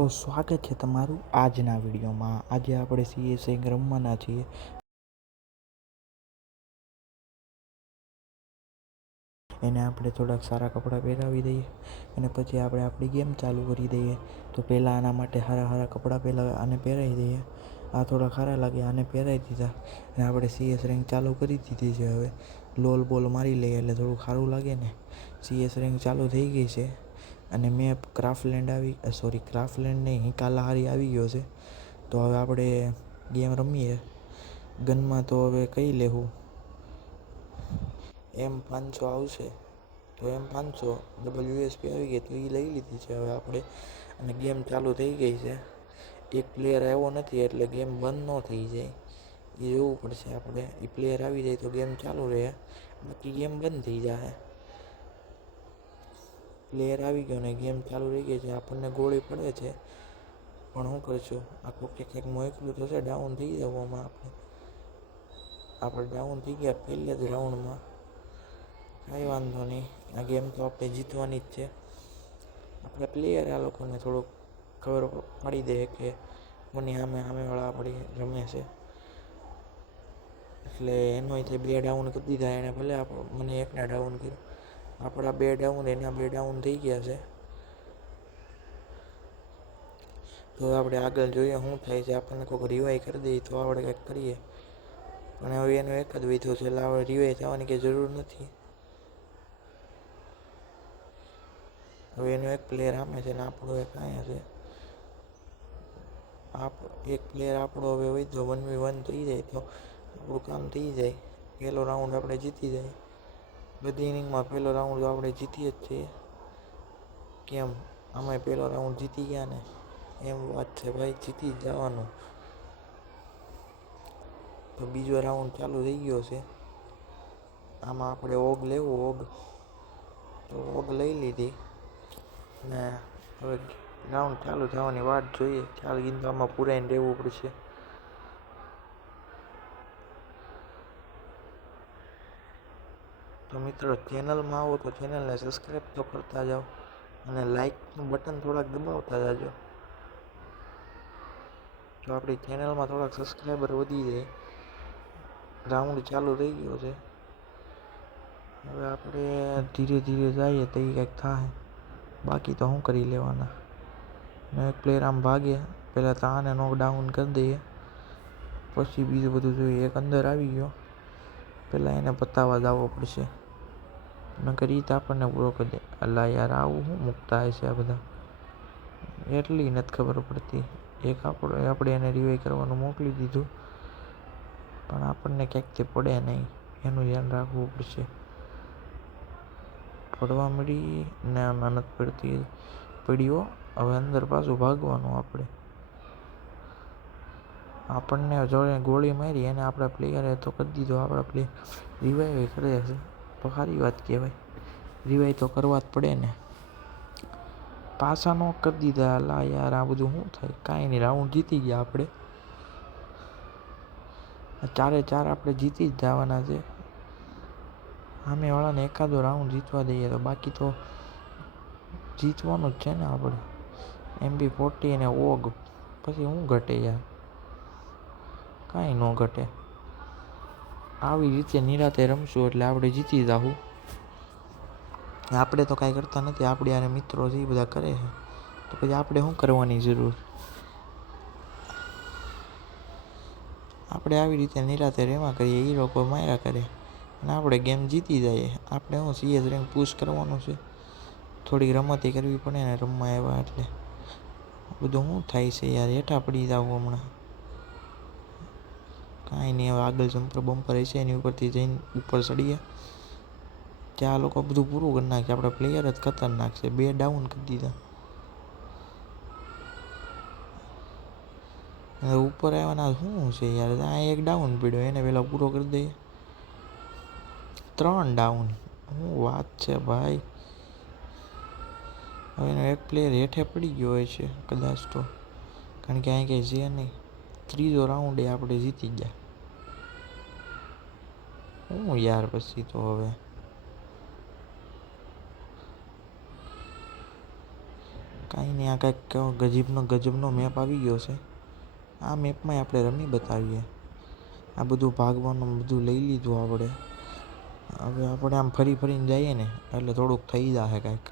તો સ્વાગત છે તમારું આજના વિડીયોમાં. આજે આપણે સીએસએ રમવાના છીએ. એને આપણે થોડાક સારા કપડાં પહેરાવી દઈએ અને પછી આપણે આપણી ગેમ ચાલુ કરી દઈએ. તો પહેલાં આના માટે સારા કપડાં પહેલાં આને પહેરાવી દઈએ. આ થોડા સારા લાગે, આને પહેરાવી દીધા અને આપણે સીએસ રેન્ક ચાલુ કરી દીધી છે. હવે લોલ બોલ મારી લઈએ એટલે થોડું સારું લાગે ને. સીએસ રેન્ક ચાલુ થઈ ગઈ છે અને મેપ ક્રાફ્ટલેન્ડ નહીં, કાલાહારી આવી ગયો છે. તો હવે આપણે ગેમ રમીએ. ગનમાં તો હવે કઈ લેવું, M500 આવશે તો M500 WSP આવી ગઈ તો એ લઈ લીધી છે હવે આપણે. અને ગેમ ચાલુ થઈ ગઈ છે. એક પ્લેયર આવ્યો નથી એટલે ગેમ બંધ ન થઈ જાય, એ જોવું પડશે આપણે. એ પ્લેયર આવી જાય તો ગેમ ચાલુ રહે, બાકી ગેમ બંધ થઈ જાય. પ્લેયર આવી ગયો ને ગેમ ચાલુ રહી ગઈ છે. આપણને ગોળી પડે છે પણ શું કરશું, આખું ક્યાંક મોકલું થશે. ડાઉન થઈ જવામાં આપણે ડાઉન થઈ ગયા પહેલા જ રાઉન્ડમાં. કાંઈ વાંધો નહીં, આ ગેમ તો આપણે જીતવાની જ છે. આપણે પ્લેયર આ લોકોને થોડુંક ખબર પાડી દે કે કોની સામેવાળા આપણી રમે છે. એટલે એનો તે 2 ડાઉન કરી દીધા એને. ભલે મને એકને ડાઉન કર્યું, આપણા 2 ડાઉન એના 2 ડાઉન થઈ ગયા છે. તો આપણે આગળ જોઈએ શું થાય છે. આપણને કોઈક રિવાઈ કરી દઈએ તો આપણે કંઈક કરીએ, પણ હવે એનો એક જ વિધો છે એટલે આપણે રિવાઈ થવાની કંઈ જરૂર નથી. હવે એનો એક પ્લેયર સામે છે ને આપણો એક અહીંયા છે. એક પ્લેયર આપણો હવે વધ્યો, 1v1 થઈ જાય તો આપણું કામ થઈ જાય. પહેલો રાઉન્ડ આપણે જીતી જાય. બધી ઇનિંગમાં પહેલો રાઉન્ડ આપણે જીતીએ જ છીએ. કેમ આમાંય પહેલો રાઉન્ડ જીતી ગયા ને, એમ વાત છે ભાઈ, જીતી જ જવાનું. તો બીજો રાઉન્ડ ચાલુ થઈ ગયો છે. આમાં આપણે ઓગ લેવું, તો ઓગ લઈ લીધી ને હવે રાઉન્ડ ચાલુ થવાની વાત જોઈએ. ખ્યાલ ગીંદામાં પૂરાઈને રહેવું પડશે. તો મિત્રો, ચેનલમાં આવો તો ચેનલને સબસ્ક્રાઈબ તો કરતા જાઓ અને લાઇકનું બટન થોડાક દબાવતા જાજો. તો આપણી ચેનલમાં થોડાક સબસ્ક્રાઈબર વધી જાય. રાઉન્ડ ચાલુ થઈ ગયો છે. હવે આપણે ધીરે ધીરે જઈએ તો એ કંઈક થાય, બાકી તો શું કરી લેવાના. એક પ્લેયર આમ ભાગે, પહેલાં તો આને નોકડાઉન કરી દઈએ પછી બીજું બધું જોઈએ. એક અંદર આવી ગયો, પહેલાં એને પતાવવા જવો પડશે, નકર ઈ તો આપણને પૂરો કરી દે. અલા યાર, આવું શું મૂકતા હશે આ બધા, એટલી નથી ખબર પડતી. એક આપણે એને રિવાઈ કરવાનું મોકલી દીધું પણ આપણને ક્યાંકથી પડે નહીં, એનું ધ્યાન રાખવું પડશે. પડવા મળી ને આમાં નથી પડતી, પડ્યો. હવે અંદર પાછું ભાગવાનું આપણે. આપણને જોડે ગોળી મારી એને આપણા પ્લેયરે તો કરી દીધો. આપણા પ્લેયર રિવાઈવ કરે છે તો સારી વાત કહેવાય. રિવાઈવ તો કરવા જ પડે ને. પાછા નો કરી દીધા. લા યાર, આ બધું શું થાય. કાંઈ નહીં, રાઉન્ડ જીતી ગયા આપણે. 4-4 આપણે જીતી જ જવાના છે. સામેવાળાને એકાદો રાઉન્ડ જીતવા દઈએ તો બાકી તો જીતવાનું જ છે ને આપણે. MP40 અને ઓગ, પછી શું ઘટે યાર, કાંઈ ન ઘટે. આવી રીતે નિરાતે રમશું એટલે આપણે જીતી જાશું. આપણે તો કાંઈ કરતા નથી, આપણે યાર મિત્રો છે એ બધા કરે છે, તો પછી આપણે શું કરવાની જરૂર. આપણે આવી રીતે નિરાતે રેવા કરીએ, એ લોકો માર્યા કરે અને આપણે ગેમ જીતી જઈએ. આપણે શું CS રેન્ક પુશ કરવાનું છે, થોડીક રમતી કરવી પડે ને રમવા આવ્યા એટલે. બધું શું થાય છે યાર, હેઠા પડી જાવ હમણાં. કાંઈ નહીં, હવે આગળ જમ્પર બમ્પર હશે એની ઉપરથી જઈને ઉપર ચડીએ. ત્યાં લોકો બધું પૂરું કરી નાખે. આપણે પ્લેયર જ ખતરનાક છે. 2 ડાઉન કરી દીધા. ઉપર આવ્યાના શું છે યાર, આ એક ડાઉન પડ્યો, એને પહેલાં પૂરો કરી દઈએ. 3 ડાઉન, શું વાત છે ભાઈ. હવે એનો એક પ્લેયર હેઠે પડી ગયો હોય છે કદાચ, તો કારણ કે અહીં કંઈ છે નહીં. ત્રીજો રાઉન્ડ એ આપણે જીતી ગયા. હું યાર પછી તો હવે કાંઈ નહીં, આ કંઈક ગજબનો મેપ આવી ગયો છે. આ મેપમાં આપણે રમી બતાવીએ. આ બધું ભાગવાનું બધું લઈ લીધું આપણે. હવે આપણે આમ ફરીને જઈએ ને એટલે થોડુંક થઈ જશે કાંઈક.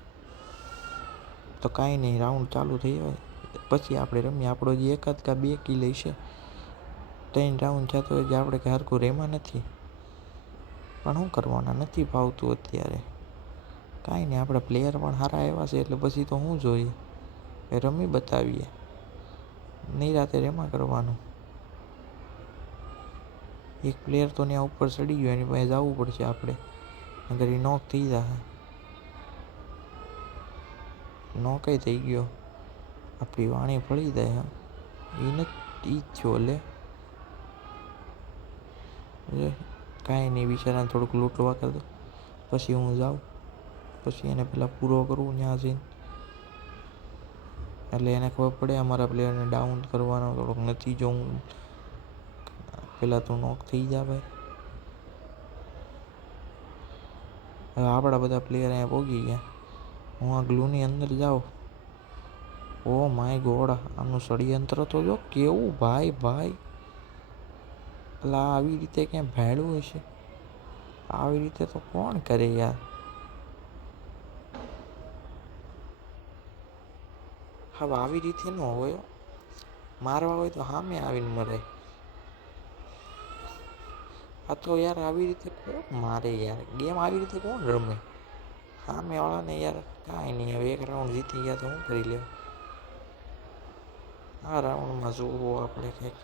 તો કાંઈ નહીં, રાઉન્ડ ચાલુ થઈ જાય પછી આપણે રમીએ. આપણો જે એકાદ કા 2 કિલ હશે, 3 રાઉન્ડ થતો હોય જે આપણે કે હરખું રેમાં નથી. પણ શું કરવાના, નથી ફાવતું અત્યારે. કાંઈ નહીં, આપણે પ્લેયર પણ સારા આવ્યા છે એટલે પછી તો શું જોઈએ, એ રમી બતાવીએ. નિરાતે રેમાં કરવાનું. એક પ્લેયર તો ત્યાં ઉપર ચડી ગયો, એની પાસે જવું પડશે આપણે, અગર એ નોક થઈ જશે. નોકય થઈ ગયો, આપણી વાણી ફળી જાય. એ જ છો લે. કાંઈ નહીં, બિચારાને થોડુંક લૂંટવા કરી દો પછી હું જાઉં. પછી એને પહેલાં પૂરો કરું ત્યાં જઈને, એટલે એને ખબર પડે અમારા પ્લેયરને ડાઉન કરવાનો થોડોક નથી. જો હું પહેલાં તું નોક થઈ જા ભાઈ. હવે આપણા બધા પ્લેયર અહીંયા પહોંચી ગયા. હું આ ગ્લુની અંદર જાઉં. ઓ માય ગોડ, આનું ષડયંત્ર તો જો કેવું ભાઈ. એટલે આવી રીતે ક્યાં ભાડ્યું હશે? આવી રીતે તો કોણ કરે યાર? હવે આવી રીતે ન હોય, મારવા હોય તો સામે આવીને મરે. આ તો યાર આવી રીતે કોણ મારે યાર? ગેમ આવી રીતે કોણ રમે? સામે વાળાને યાર કાંઈ નહીં. હવે એક રાઉન્ડ જીતી ગયા તો શું કરી લે? આ રાઉન્ડમાં જોવો આપણે કંઈક.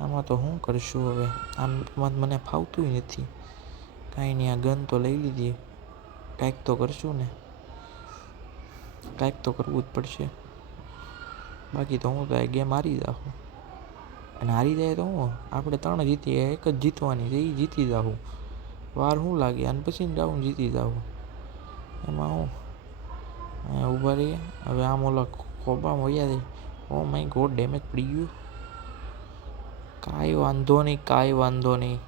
આમાં તો શું કરશું હવે? આમાં મને ફાવતું નથી. કાંઈ નહીં, આ ગન તો લઈ લીધી. કાંઈક તો કરશું ને, કાંઈક તો કરવું જ પડશે. બાકી તો હું તો આ ગેમ હારી જાઉં. અને હારી જાય તો હું, આપણે 3 જીતીએ, એક જ જીતવાની છે, એ જીતી જાઉં. વાર શું લાગે? અને પછી રાઉન્ડ જીતી જાઉં. એમાં હું અહીંયા ઊભા રહીએ. હવે આમ ઓલા ખોબામાં વયા જાય. ઓ માય ગોડ, ડેમેજ પડી ગયું. કાંઈ વાંધો નહીં.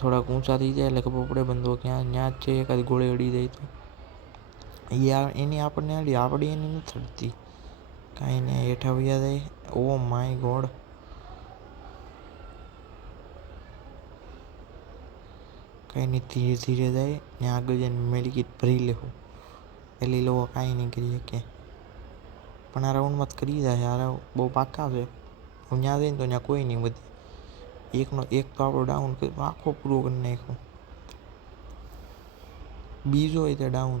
થોડાક ઊંચા થઈ જાય એટલે ખબર પડે બંદો ક્યાં જ છે. એકાદી ગોળી અડી જાય તો એની આપણને આપણી એની નથી અડતી. કાંઈ નહીં, હેઠા વયા જાય. ઓ માય ગોડ, કાંઈ નહીં, ધીરે જાય. ત્યાં આગળ જઈને મેડિકિટ ભરી લેવું એટલે એ લોકો કાંઈ નહીં કરી શકે. પણ આ રાઉન્ડમાં જ કરી જાય. આ બહુ પાકા છે. હું ત્યાં જઈને તો ત્યાં કોઈ નહીં વધે. એક તો આપણો ડાઉન આખો પૂરો કરી નાખ્યો. બીજો હોય તે ડાઉન,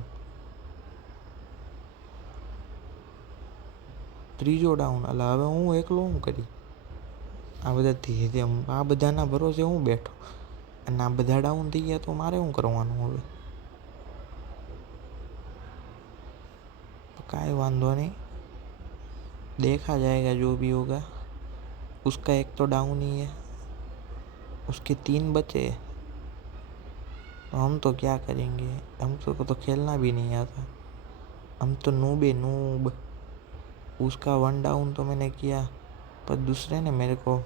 ત્રીજો ડાઉન. એટલે હવે હું એકલો શું કરી? આ બધા ધીરે આ બધાના ભરોસે હું બેઠો, અને આ બધા ડાઉન થઈ ગયા તો મારે શું કરવાનું હવે? काई वांधो नहीं, देखा जाएगा जो भी होगा। उसका एक तो डाउन ही है, उसके 3 बचे। तो हम तो क्या करेंगे? हम तो खेलना भी नहीं आता, हम तो नूब। उसका 1 डाउन तो मैंने किया, पर दूसरे ने मेरे को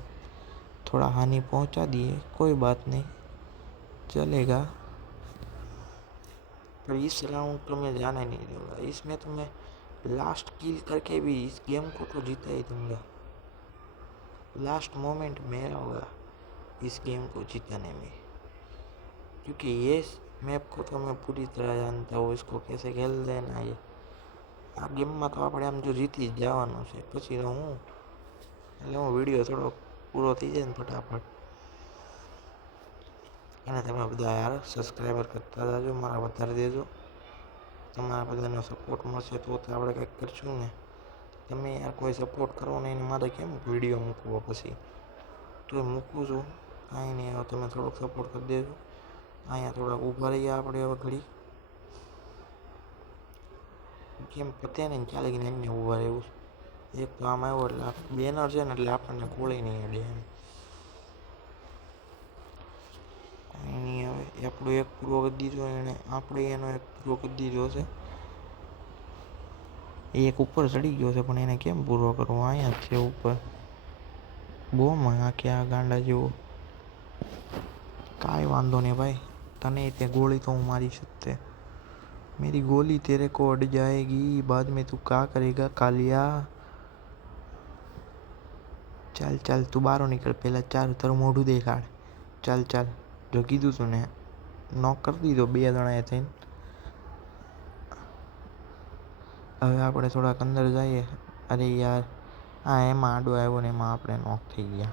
थोड़ा हानि पहुंचा दी है। कोई बात नहीं, चलेगा। पर इस राउंड तो मैं जाने नहीं दूंगा। इसमें तो मैं लास्ट किल करके भी इस गेम को तो जीता ही दूंगा। लास्ट मोमेंट मेरा होगा इस गेम को जीतने में, क्योंकि ये मैप को तो मैं पूरी तरह जानता हूँ, इसको कैसे खेल देना है। आ गेम में तो આપણે આમ જો જીતી જ જવાનું છે, પછી તો હું એટલે હું વિડીયો થોડો પૂરો થઈ જાય ને ફટાફટ. અને તમે બધા યાર સબસ્ક્રાઈબર કરતા જાજો, મારા વધારે દેજો. તમારા બધાનો સપોર્ટ મળશે તો આપણે કંઈક કરશું ને. તમે યાર કોઈ સપોર્ટ કરો નહીં, મારે કેમ વિડીયો મૂકવો પછી? તો મૂકું છું, કાંઈ નહીં. હવે તમે થોડોક સપોર્ટ કરી દેજો. અહીંયા થોડાક ઊભા રહીએ આપણે હવે ઘડી. કેમ પતે નહીં ચાલે કે એમને ઊભા રહેવું. એક તો આમ આવ્યો એટલે બેનર છે ને એટલે આપણને ગોળી નહીં અડે એમ. કાંઈ નહીં, હવે આપણો એક પૂરો કરી દીધો એણે, આપણે એનો એક પૂરો કરી દીધો છે. એક ઉપર ચડી ગયો છે પણ એને કેમ પૂરો કરવો? અહીંયા જ છે ઉપર. બોમ આખે આ ગાંડા જેવો. કાંઈ વાંધો નહીં ભાઈ, તને તે ગોળી તો હું મારી શકતે. मेरी गोली तेरे को अड़ जाएगी, बाद में तू क्या करेगा कालिया। चल चल तू बाहर निकल, पहला चार तारू मोढ़ू देखाड़। चल चल, जो कीधुं तूने नॉक कर दीधो 2 जणाए थईने। हवे आपणे थोड़ाक अंदर जाइए। अरे यार आ एमां आडो आव्यो ने एमां आपणे नॉक थई गया।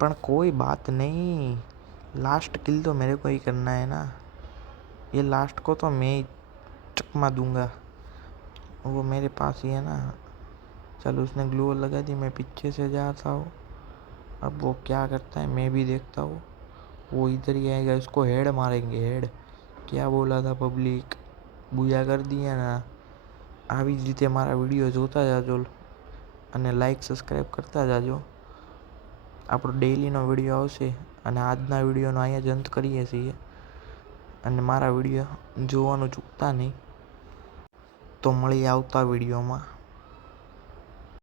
पण कोई बात नहीं, लास्ट किल तो मेरे को ही करना है ना। ये लास्ट को तो मैं ही चकमा दूंगा, वो मेरे पास ही है ना। चल उसने ग्लू लगा दी, मैं पीछे से जाता हूँ। अब वो क्या करता है मैं भी देखता हूँ। वो इधर ही आएगा, इसको हेड मारेंगे हेड। क्या बोला था पब्लिक, बुया कर दिया ना। આવી જ રીતે મારા વિડીયો જોતા જાજો અને લાઈક સબસ્ક્રાઈબ કરતા જાજો। આપણો ડેઈલીનો વિડીયો આવશે અને આજના વિડીયોનો અહીંયા જ અંત કરીએ છીએ। અને મારા વિડીયો જોવાનું ચૂકતા નહીં। તો મળીએ આવતા વિડીયોમાં।